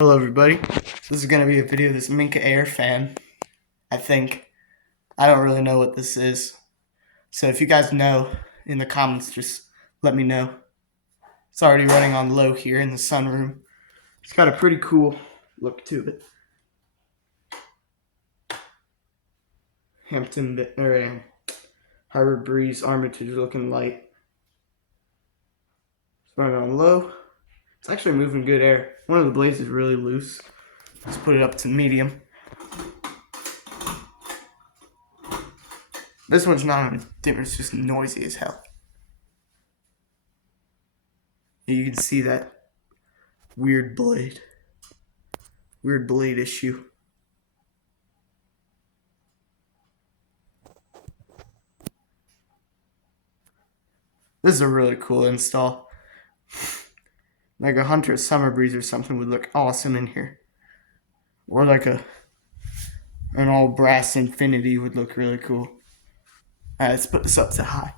Hello everybody, this is going to be a video of this Minka Aire fan, I think. I don't really know what this is, so if you guys know in the comments, just let me know. It's already running on low here in the sunroom. It's got a pretty cool look to it. Harbor Breeze Armitage looking light. It's running on low. It's actually moving good air. One of the blades is really loose. Let's put it up to medium. This one's not on a dimmer, it's just noisy as hell. You can see that weird blade issue. This is a really cool install. Like a Hunter Summer Breeze or something would look awesome in here. Or like an all brass Infinity would look really cool. Alright, let's put this up to high.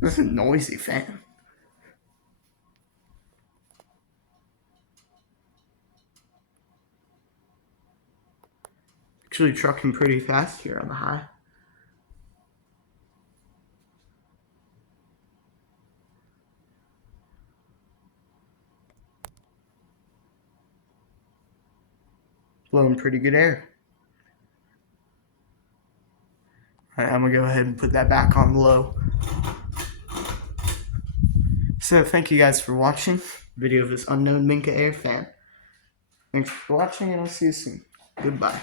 This is a noisy fan. Actually trucking pretty fast here on the high. Blowing pretty good air. Alright, I'm gonna go ahead and put that back on low. So thank you guys for watching video of this unknown Minka Aire fan. Thanks for watching and I'll see you soon. Goodbye.